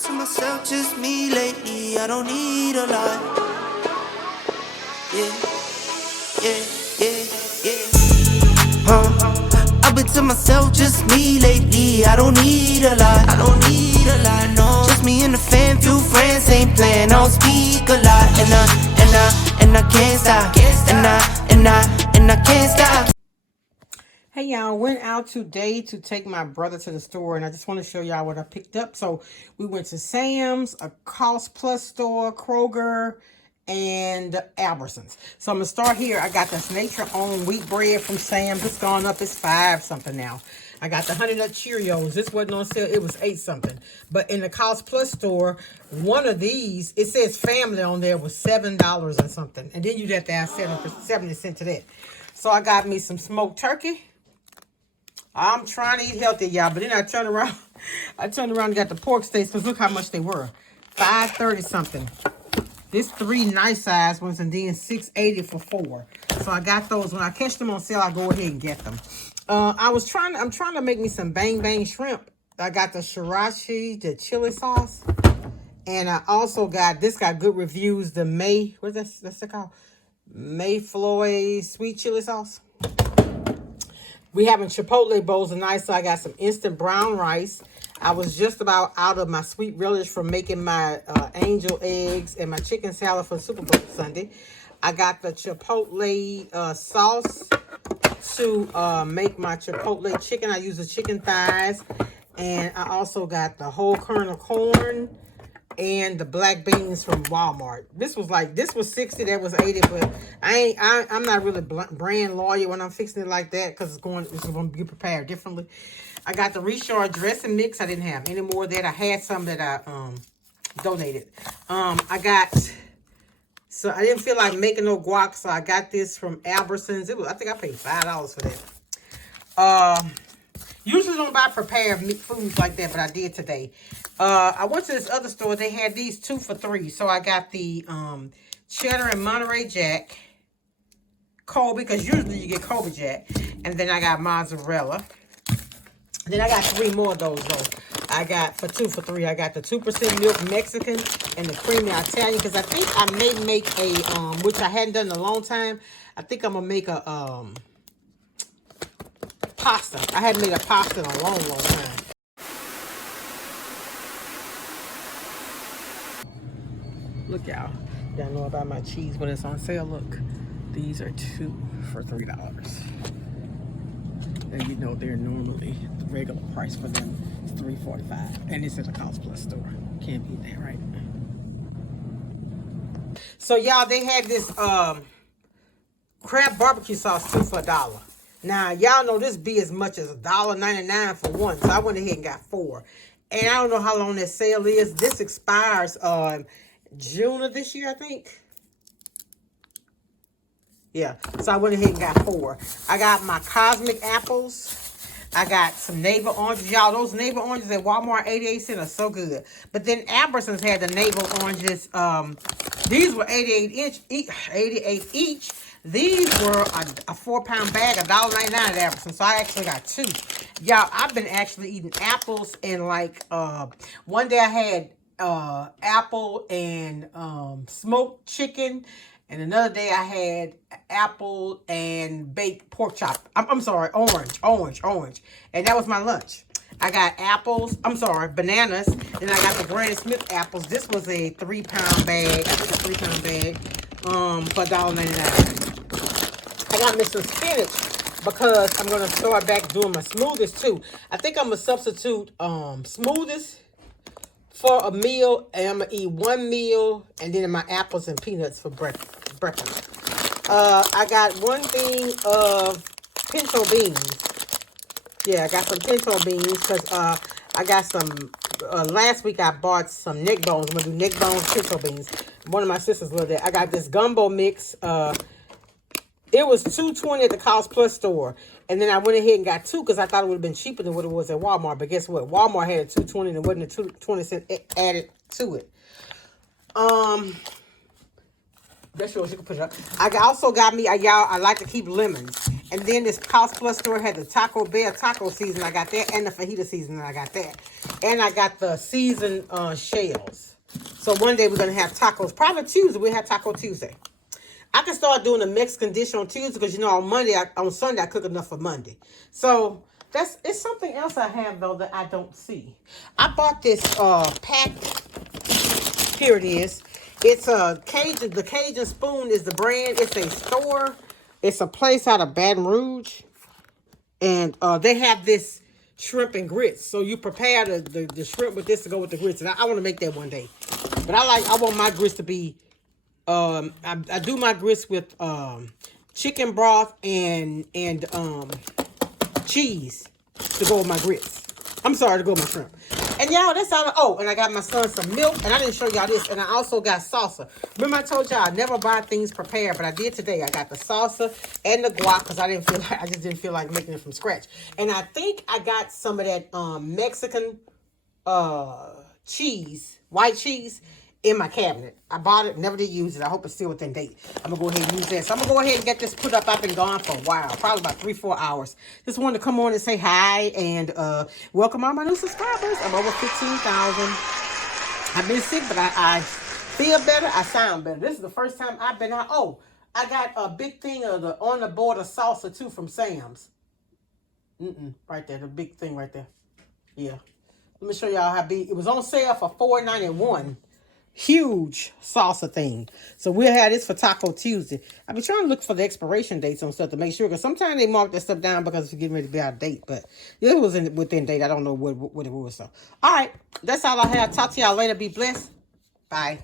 To myself, just me lately, I don't need a lot. Yeah, yeah, yeah, yeah. I've been to myself, just me lately, I don't need a lot. I don't need a lot, no. Just me and the fam, few friends ain't playing, I don't speak a lot. And I can't stop. And I can't stop. Hey y'all, went out today to take my brother to the store, and I just want to show y'all what I picked up. So we went to Sam's, a Cost Plus store, Kroger, and Albertsons. So I'm gonna start here. I got this Nature Own wheat bread from Sam's. It's gone up, it's $5 something now. I got the Honey Nut Cheerios. This wasn't on sale, it was $8 something. But in the Cost Plus store, one of these, it says family on there, was $7 and something. And then you'd have to add 70 cents to that. So I got me some smoked turkey. I'm trying to eat healthy, y'all, but then I turned around and got the pork steaks, because look how much they were. $5.30 something. This 3 nice size ones, and then $6.80 for 4. So I got those. When I catch them on sale, I go ahead and get them. I'm trying to make me some bang bang shrimp. I got the sriracha, the chili sauce. And I also got, this got good reviews, the what's it called? Mayfloy sweet chili sauce. We having Chipotle bowls tonight, so I got some instant brown rice. I was just about out of my sweet relish from making my angel eggs and my chicken salad for Super Bowl Sunday. I got the Chipotle sauce to make my Chipotle chicken. I use the chicken thighs. And I also got the whole kernel corn and the black beans from Walmart. This was 60, that was 80, but I'm not really brand loyal when I'm fixing it like that, because it's going to be prepared differently. I got the Richard dressing mix. I didn't have any more of that. I had some that I donated. So I didn't feel like making no guac, so I got this from Albertsons. I think I paid $5 for that. Usually don't buy prepared foods like that, but I did today. I went to this other store. They had these 2 for $3. So I got the cheddar and Monterey Jack, Colby, because usually you get Colby Jack. And then I got mozzarella. Then I got 3 more of those, though. I got, for 2 for $3, I got the 2% milk Mexican and the creamy Italian. Because I think I may make a, which I hadn't done in a long time. I think I'm going to make a, pasta. I hadn't made a pasta in a long time. Look, y'all. Y'all know about my cheese when it's on sale. Look, these are 2 for $3. And you know they're normally, the regular price for them is $3.45. And it's at a Cost Plus store. Can't beat that, right? So, y'all, they had this crab barbecue sauce 2 for $1. Now, y'all know this be as much as $1.99 for 1. So I went ahead and got 4. And I don't know how long that sale is. This expires June of this year, I think. Yeah. So I went ahead and got 4. I got my cosmic apples. I got some navel oranges. Y'all, those navel oranges at Walmart, 88 cents are so good. But then Albertsons had the navel oranges. These were 88 each. These were a 4-pound bag, $1.99 at Albertsons. So I actually got 2. Y'all, I've been actually eating apples, and like one day I had apple and smoked chicken, and another day I had apple and baked pork chop. I'm sorry, orange. And that was my lunch. I got bananas. Then I got the Granny Smith apples. This was a 3-pound bag. I think a 3-pound bag for $1.99. I got me some spinach because I'm going to start back doing my smoothies too. I think I'm going to substitute smoothies for a meal, and I'm going to eat 1 meal, and then my apples and peanuts for breakfast. I got 1 thing of pinto beans. Yeah, I got some pinto beans because I got some, last week I bought some neck bones. I'm going to do neck bones, pinto beans. One of my sisters loved that. I got this gumbo mix. It was $2.20 at the Cost Plus store. And then I went ahead and got 2 because I thought it would have been cheaper than what it was at Walmart. But guess what? Walmart had a $2.20 and it wasn't a 20 cent added to it. That's yours. You can put it up. Also got me, y'all, I like to keep lemons. And then this Cost Plus store had the Taco Bell taco season. I got that. And the fajita season. I got that. And I got the seasoned shells. So one day we're going to have tacos. Probably Tuesday. We'll have Taco Tuesday. I can start doing a Mexican dish on Tuesday because, you know, on Sunday, I cook enough for Monday. So it's something else I have, though, that I don't see. I bought this pack. Here it is. It's a Cajun. The Cajun Spoon is the brand. It's a store. It's a place out of Baton Rouge. And they have this shrimp and grits. So you prepare the shrimp with this to go with the grits. And I want to make that one day. But I want my grits to be, I do my grits with chicken broth and cheese to go with my grits. I'm sorry, to go with my shrimp. And y'all, that's all. Oh, and I got my son some milk, and I didn't show y'all this. And I also got salsa. Remember I told y'all I never buy things prepared, but I did today. I got the salsa and the guac because I just didn't feel like making it from scratch. And I think I got some of that Mexican cheese, white cheese, in my cabinet. I bought it, never did use it. I hope it's still within date. I'm gonna go ahead and use that. So I'm gonna go ahead and get this put up. I've been gone for a while, probably about 3-4 hours. Just wanted to come on and say hi and welcome all my new subscribers. I'm over 15,000. I've been sick, but I feel better. I sound better. This is the first time I've been out. Oh, I got a big thing of the on the border salsa too from Sam's. Right there, the big thing right there. Yeah. Let me show y'all how big. It was on sale for $4.91. Huge salsa thing. So we'll have this for Taco Tuesday. I've been trying to look for the expiration dates on stuff to make sure, because sometimes they mark that stuff down because it's getting ready to be out of date. But it was within date. I don't know what it was. So, all right. That's all I have. Talk to y'all later. Be blessed. Bye.